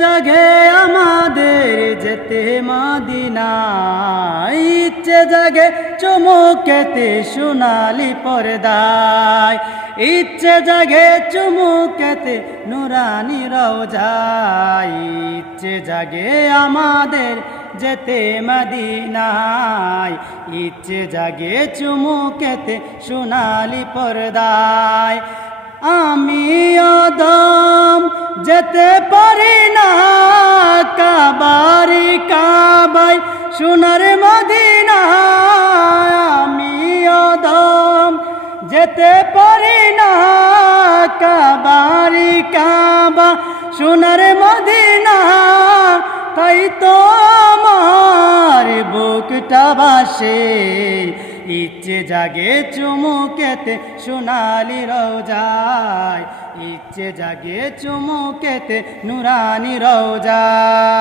জাগে আমাদের যেতে মদিনায়, ইচ্ছে জাগে চুমুকেতে সোনালি পর্দায়, ইচ্ছে জাগে চুমুকেতে নুরানি রওজায়, ইচ্ছে জাগে আমাদের যেতে মদিনায়, ইচ্ছে জাগে চুমুকেতে সোনালি পর্দায়। আমি অদম যেতে পারি না কাবারি কাবাই সোনার মদিনায়, আমি অদম যেতে পারি না কাবারি কাবা সোনার মদিনা, তাই তো আমার বুকটা বাসে, ইচ্ছে জাগে চুমুকেতে সোনালি রওজায়, ইচ্ছে জাগে চুমুকেতে নুরানি রওজায়।